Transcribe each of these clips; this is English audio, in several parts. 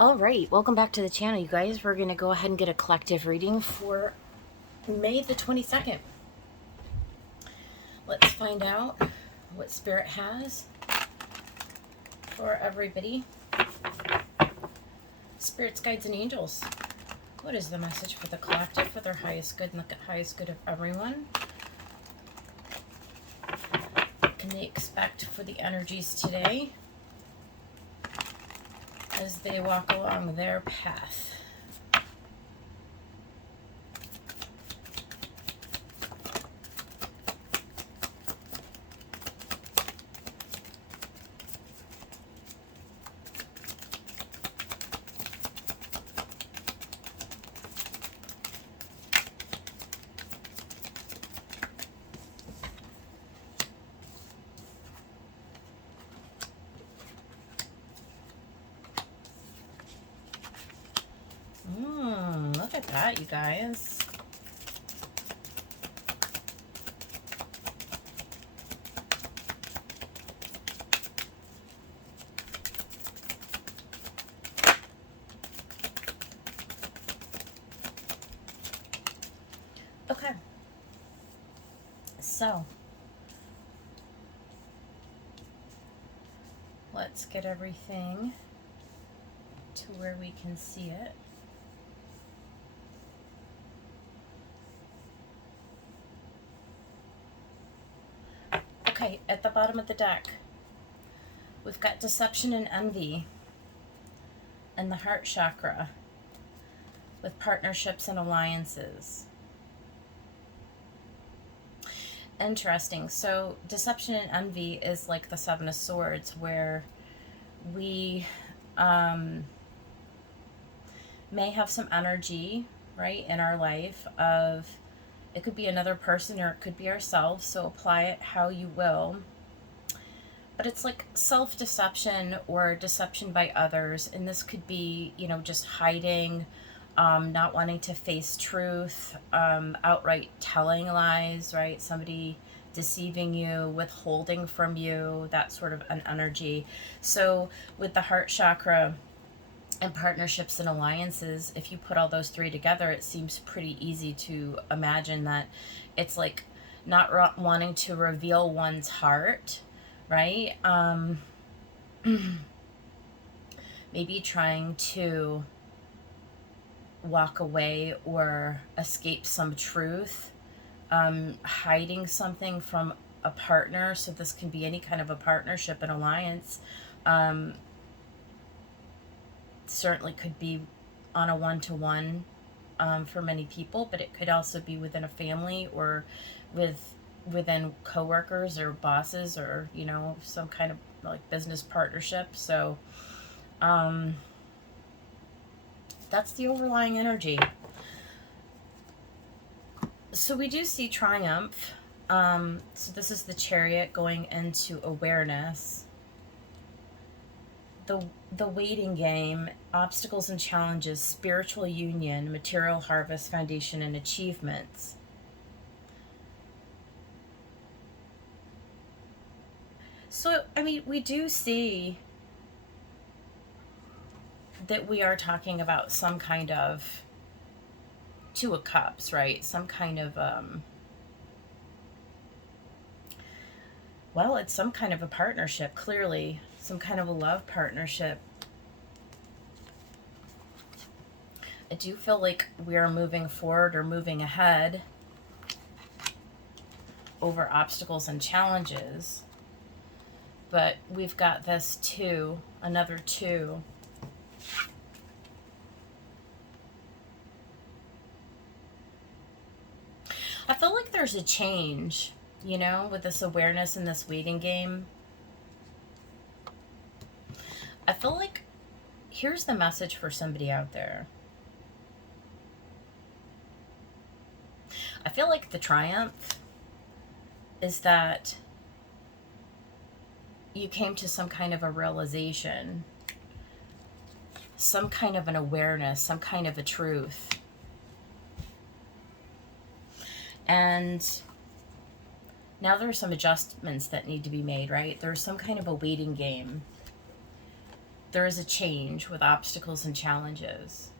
All right, welcome back to the channel, you guys. We're going to go ahead and get a collective reading for May the 22nd. Let's find out what Spirit has for everybody. Spirits, guides, and angels. What is the message for the collective for their highest good and the highest good of everyone? What can they expect for the energies today as they walk along their path? Look at that, you guys. Okay. So, let's get everything to where we can see it. Okay, at the bottom of the deck, we've got deception and envy and the heart chakra with partnerships and alliances. Interesting. So deception and envy is like the Seven of Swords, where we may have some energy, right, in our life of, it could be another person or it could be ourselves, so apply it how you will. But it's like self-deception or deception by others, and this could be, you know, just hiding, not wanting to face truth, outright telling lies, right? Somebody deceiving you, withholding from you, that sort of an energy. So with the heart chakra and partnerships and alliances, if you put all those three together, it seems pretty easy to imagine that it's like not wanting to reveal one's heart, right? Maybe trying to walk away or escape some truth, hiding something from a partner. So this can be any kind of a partnership and alliance. Certainly could be on a one-to-one for many people, but it could also be within a family or within coworkers or bosses, or, you know, some kind of like business partnership. So that's the overlying energy. So we do see triumph. So this is the Chariot going into awareness. The waiting game, obstacles and challenges, spiritual union, material harvest, foundation, and achievements. So, I mean, we do see that we are talking about some kind of Two of Cups, right? Some kind of, well, it's some kind of a partnership, clearly. Some kind of a love partnership. I do feel like we are moving forward or moving ahead over obstacles and challenges. But we've got this 2, another 2. I feel like there's a change, you know, with this awareness in this waiting game. I feel like here's the message for somebody out there. I feel like the triumph is that you came to some kind of a realization, some kind of an awareness, some kind of a truth. And now there's some adjustments that need to be made, right? There's some kind of a waiting game. there is a change with obstacles and challenges.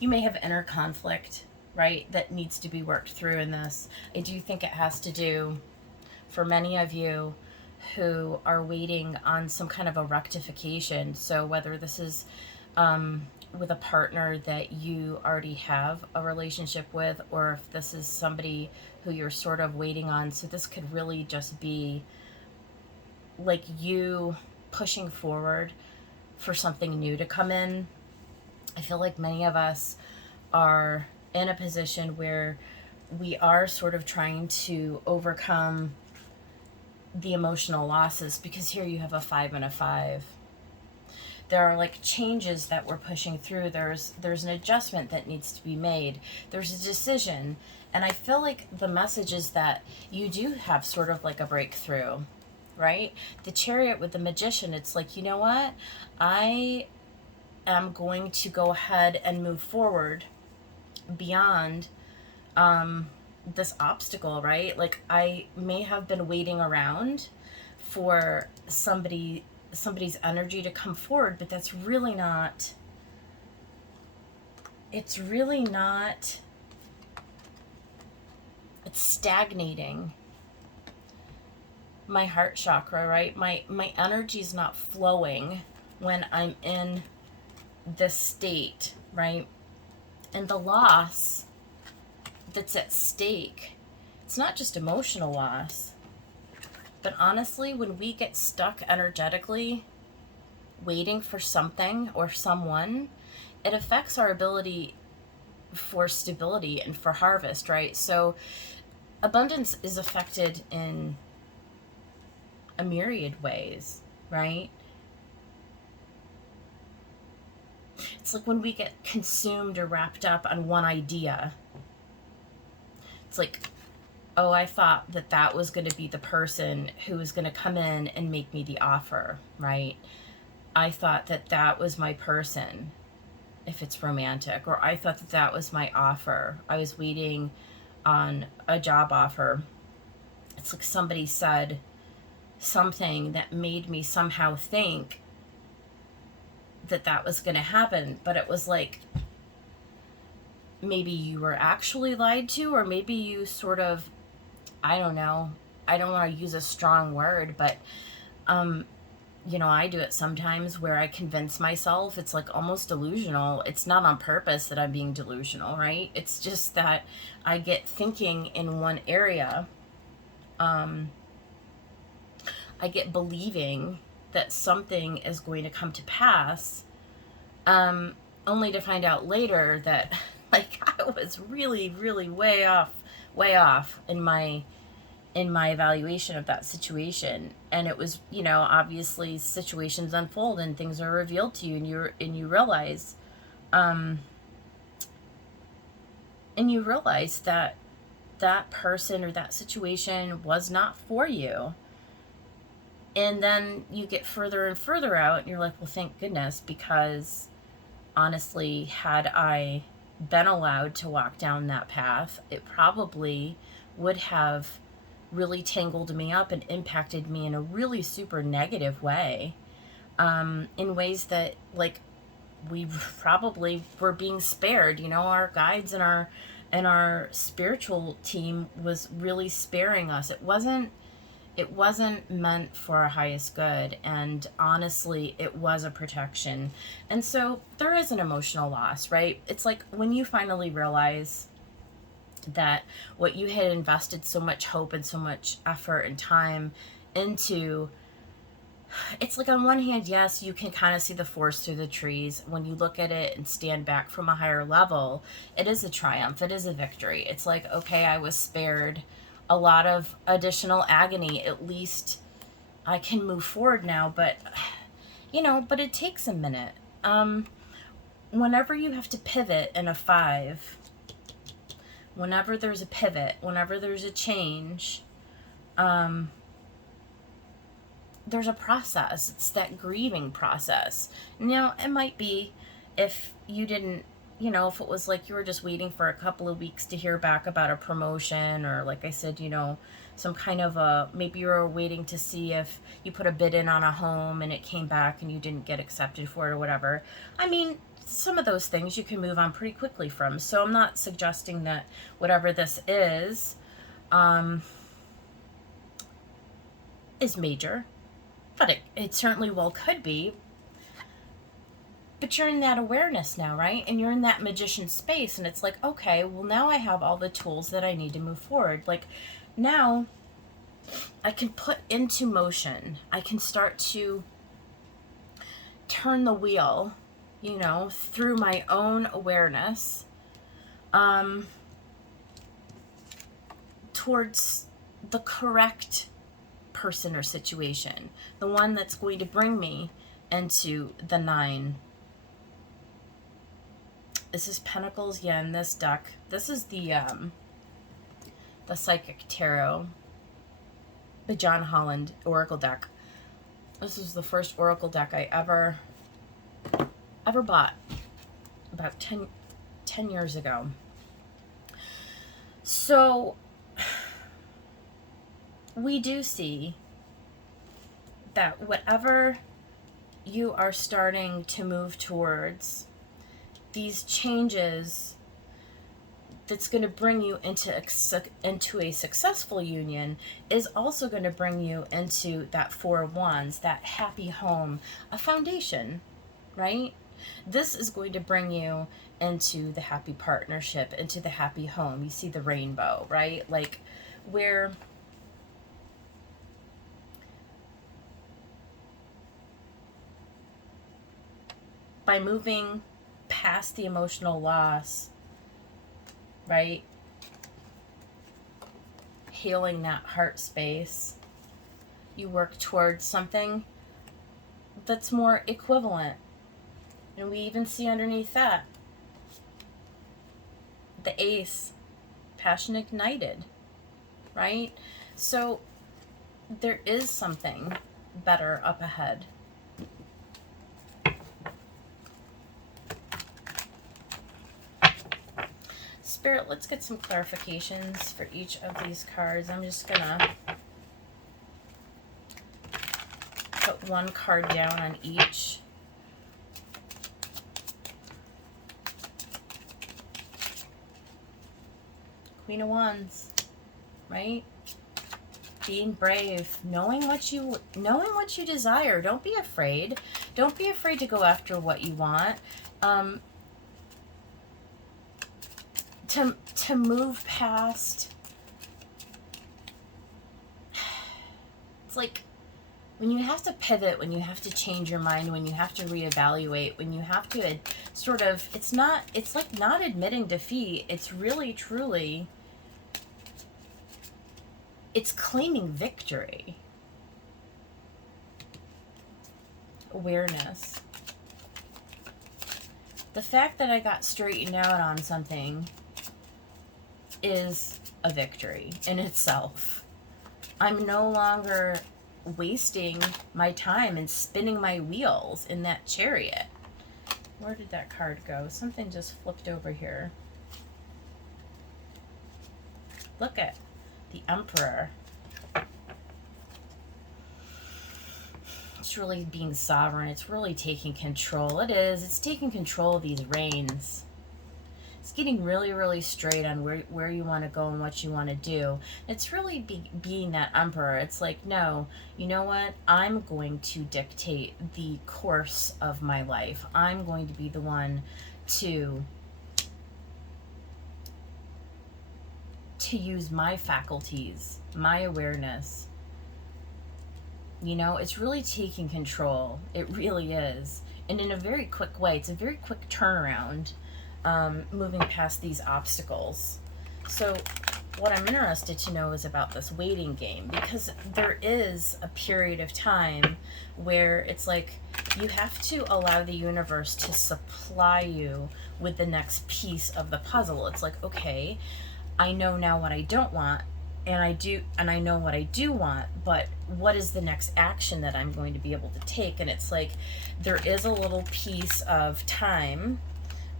You may have inner conflict, right, that needs to be worked through in this. I do think it has to do, for many of you who are waiting on some kind of a rectification. So whether this is with a partner that you already have a relationship with, or if this is somebody who you're sort of waiting on. So this could really just be like you pushing forward for something new to come in. I feel like many of us are in a position where we are sort of trying to overcome the emotional losses, because here you have a 5 and a 5. There are like changes that we're pushing through. There's an adjustment that needs to be made. There's a decision. And I feel like the message is that you do have sort of like a breakthrough, right? The Chariot with the Magician, it's like, you know what? I am going to go ahead and move forward beyond this obstacle, right? Like I may have been waiting around for somebody's energy to come forward, but that's really not, it's stagnating my heart chakra, right? My energy is not flowing when I'm in this state, right? And the loss that's at stake, it's not just emotional loss, but honestly, when we get stuck energetically waiting for something or someone, it affects our ability for stability and for harvest, right? So abundance is affected in a myriad ways, right? It's like when we get consumed or wrapped up on one idea. It's like, oh, I thought that that was going to be the person who was going to come in and make me the offer, right? I thought that that was my person, if it's romantic, or I thought that that was my offer. I was waiting on a job offer. It's like somebody said something that made me somehow think that that was going to happen, but it was like maybe you were actually lied to, or maybe you sort of, I don't know, I don't want to use a strong word, but you know, I do it sometimes where I convince myself. It's like almost delusional. It's not on purpose that I'm being delusional, right? It's just that I get thinking in one area. I get believing that something is going to come to pass, only to find out later that like I was really, really way off in my evaluation of that situation. And it was, you know, obviously situations unfold and things are revealed to you, and you realize that that person or that situation was not for you. And then you get further and further out and you're like, well, thank goodness, because honestly, had I been allowed to walk down that path, it probably would have really tangled me up and impacted me in a really super negative way, in ways that like we probably were being spared. You know, our guides and our spiritual team was really sparing us. It wasn't meant for our highest good, and honestly it was a protection. And so there is an emotional loss, right? It's like when you finally realize that what you had invested so much hope and so much effort and time into, it's like on one hand, yes, you can kind of see the forest through the trees. When you look at it and stand back from a higher level, it is a triumph, it is a victory. It's like, okay, I was spared a lot of additional agony. At least I can move forward now. But you know, but it takes a minute. Whenever you have to pivot in a 5, whenever there's a pivot, whenever there's a change, there's a process. It's that grieving process. Now, it might be if you didn't you know, if it was like you were just waiting for a couple of weeks to hear back about a promotion, or like I said, you know, some kind of a, maybe you were waiting to see if you put a bid in on a home and it came back and you didn't get accepted for it or whatever. I mean, some of those things you can move on pretty quickly from. So I'm not suggesting that whatever this is major, but it certainly well could be. But you're in that awareness now, right? And you're in that magician space, and it's like, okay, well, now I have all the tools that I need to move forward. Like, now I can put into motion, I can start to turn the wheel, you know, through my own awareness, towards the correct person or situation, the one that's going to bring me into the 9. This is Pentacles. Yeah, in this deck, this is the Psychic Tarot, the John Holland Oracle deck. This was the first Oracle deck I ever bought about 10 years ago. So we do see that whatever you are starting to move towards, these changes that's going to bring you into a successful union is also going to bring you into that 4 of Wands, that happy home, a foundation, right? This is going to bring you into the happy partnership, into the happy home. You see the rainbow, right? Like, where by moving past the emotional loss, right? Healing that heart space, you work towards something that's more equivalent. And we even see underneath that the Ace, passion ignited, right? So there is something better up ahead. Spirit, let's get some clarifications for each of these cards. I'm just gonna put one card down on each. Queen of Wands, right? Being brave, knowing what you desire. Don't be afraid. Don't be afraid to go after what you want. To move past. It's like when you have to pivot, when you have to change your mind, when you have to reevaluate, when you have to sort of, it's like not admitting defeat. It's really, truly, it's claiming victory. Awareness. The fact that I got straightened out on something is a victory in itself. I'm no longer wasting my time and spinning my wheels in that chariot. Where did that card go? Something just flipped over here. Look at the Emperor. It's really being sovereign. It's really taking control. It is. It's taking control of these reins. It's getting really, really straight on where you want to go and what you want to do. It's really being that Emperor. It's like, no, you know what? I'm going to dictate the course of my life. I'm going to be the one to use my faculties, my awareness. You know, it's really taking control. It really is. And in a very quick way. It's a very quick turnaround. Moving past these obstacles. So what I'm interested to know is about this waiting game, because there is a period of time where it's like you have to allow the universe to supply you with the next piece of the puzzle. It's like, okay, I know now what I don't want, and I know what I do want, but what is the next action that I'm going to be able to take? And it's like there is a little piece of time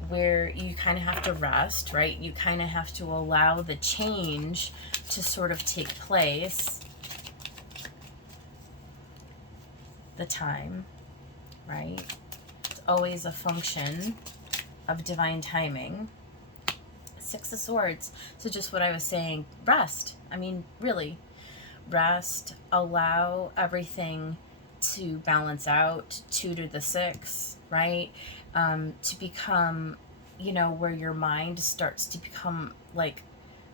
where you kind of have to rest, right? You kind of have to allow the change to sort of take place. The time, right? It's always a function of divine timing. Six of Swords. So just what I was saying, rest. I mean, really, rest. Allow everything to balance out. 2 to the 6, right? To become, you know, where your mind starts to become like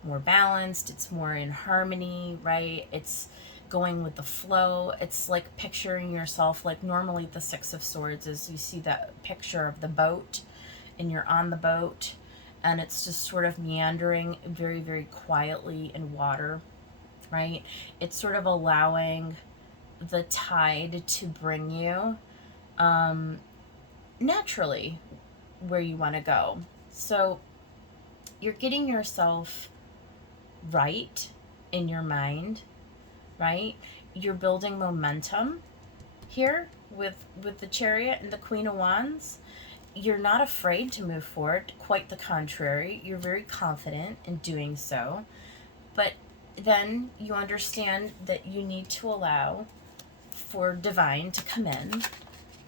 more balanced. It's more in harmony, right? It's going with the flow. It's like picturing yourself, like normally the 6 of Swords is, you see that picture of the boat and you're on the boat and it's just sort of meandering very, very quietly in water, right? It's sort of allowing the tide to bring you naturally where you want to go. So you're getting yourself right in your mind, right? You're building momentum here with the Chariot and the Queen of Wands. You're not afraid to move forward. Quite the contrary. You're very confident in doing so. But then you understand that you need to allow for divine to come in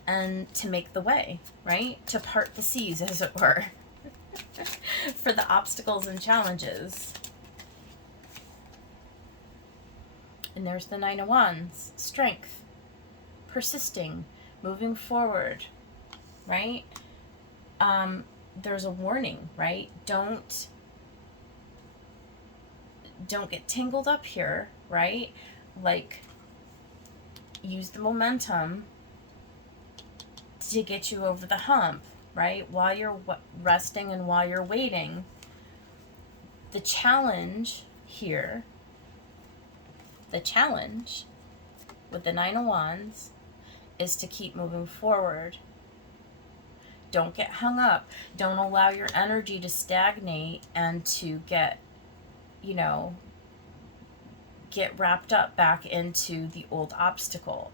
and to make the way, right? To part the seas, as it were, for the obstacles and challenges. And there's the 9 of Wands. Strength. Persisting. Moving forward, right? There's a warning, right? Don't get tangled up here, right? Like, use the momentum to get you over the hump, right? While you're resting and while you're waiting. The challenge here, the challenge with the 9 of Wands is to keep moving forward. Don't get hung up. Don't allow your energy to stagnate and to get, you know, get wrapped up back into the old obstacle.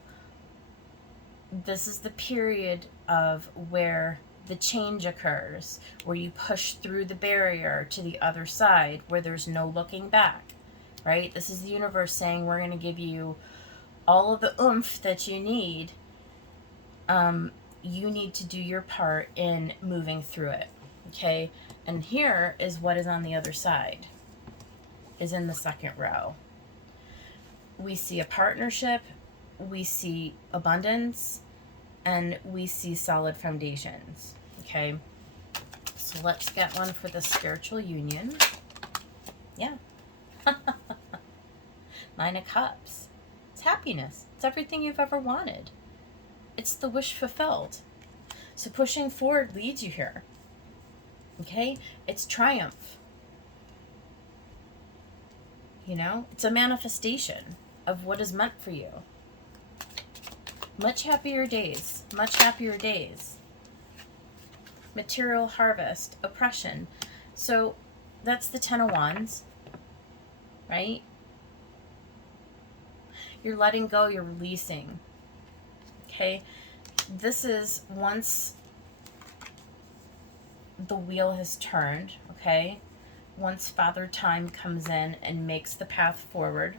This is the period of where the change occurs, where you push through the barrier to the other side, where there's no looking back, right? This is the universe saying we're going to give you all of the oomph that you need. You need to do your part in moving through it, okay? And here is what is on the other side, is in the second row. We see a partnership, we see abundance, and we see solid foundations, okay? So let's get one for the spiritual union. Yeah. 9 of Cups. It's happiness. It's everything you've ever wanted. It's the wish fulfilled. So pushing forward leads you here. Okay? It's triumph. You know? It's a manifestation of what is meant for you. Much happier days. Much happier days. Material harvest. Oppression. So that's the 10 of Wands. Right? You're letting go. You're releasing. Okay, this is once the wheel has turned, okay, once Father Time comes in and makes the path forward,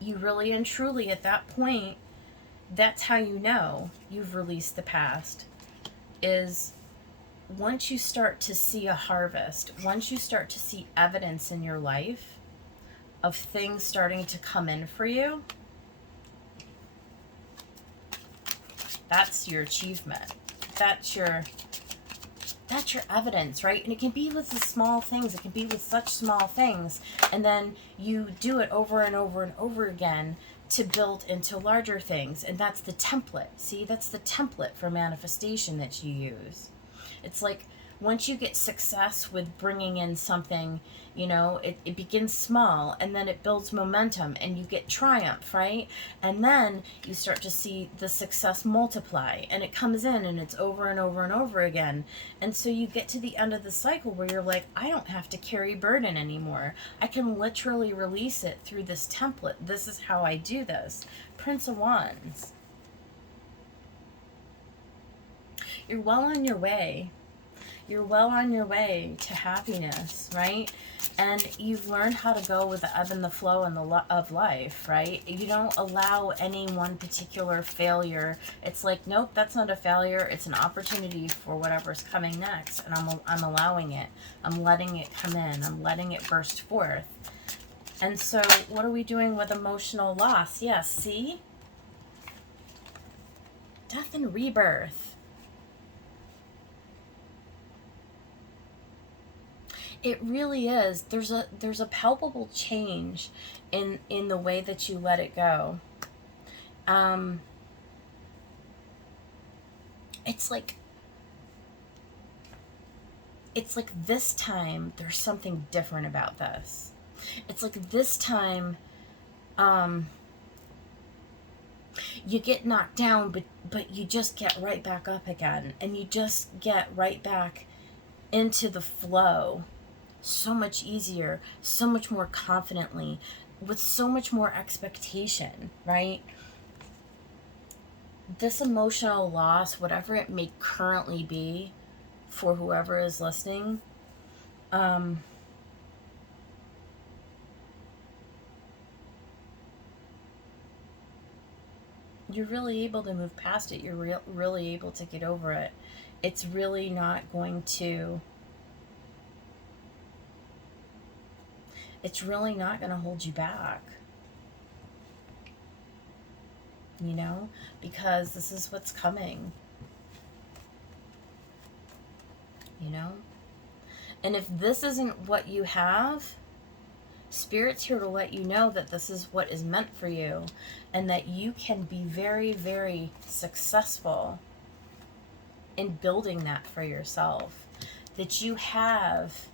you really and truly at that point, that's how you know you've released the past, is once you start to see a harvest, once you start to see evidence in your life of things starting to come in for you, that's your achievement. That's your evidence, right? And it can be with the small things. It can be with such small things. And then you do it over and over and over again to build into larger things. And that's the template. See, that's the template for manifestation that you use. It's like once you get success with bringing in something, you know, it begins small and then it builds momentum and you get triumph, right? And then you start to see the success multiply and it comes in and it's over and over and over again. And so you get to the end of the cycle where you're like, I don't have to carry burden anymore. I can literally release it through this template. This is how I do this. Prince of Wands. You're well on your way. You're well on your way to happiness, right? And you've learned how to go with the ebb and the flow and of life, right? You don't allow any one particular failure. It's like, nope, that's not a failure. It's an opportunity for whatever's coming next, and I'm allowing it. I'm letting it come in. I'm letting it burst forth. And so, what are we doing with emotional loss? Yes, see? Death and rebirth. It really is. There's a palpable change in the way that you let it go. It's like this time there's something different about this. It's like this time you get knocked down, but you just get right back up again, and you just get right back into the flow so much easier, so much more confidently, with so much more expectation, right? This emotional loss, whatever it may currently be for whoever is listening, you're really able to move past it. You're really able to get over it. It's really not going to hold you back, you know, because this is what's coming, you know. And if this isn't what you have, Spirit's here to let you know that this is what is meant for you, and that you can be very, very successful in building that for yourself. That you have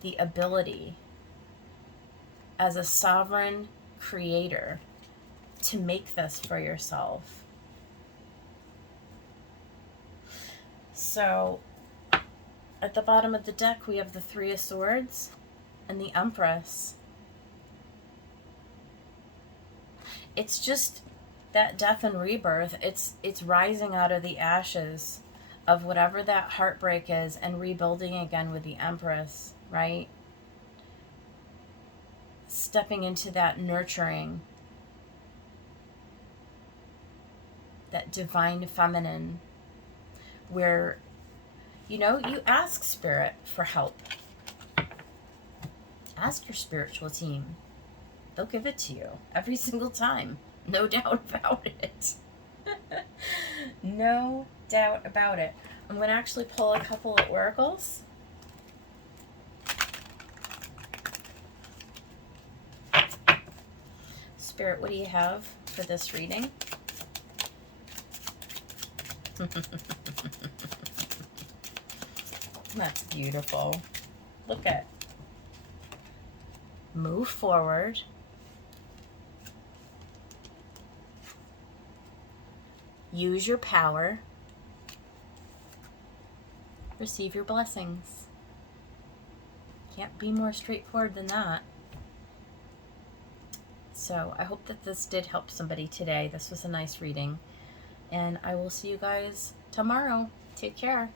the ability as a sovereign creator to make this for yourself. So, at the bottom of the deck, we have the Three of Swords and the Empress. It's just that death and rebirth. It's rising out of the ashes of whatever that heartbreak is and rebuilding again with the Empress, right? Stepping into that nurturing, that divine feminine, where, you know, you ask Spirit for help. Ask your spiritual team. They'll give it to you every single time. No doubt about it. No doubt about it. I'm going to actually pull a couple of oracles. Spirit, what do you have for this reading? That's beautiful. Look at. Move forward. Use your power. Receive your blessings. Can't be more straightforward than that. So I hope that this did help somebody today. This was a nice reading. And I will see you guys tomorrow. Take care.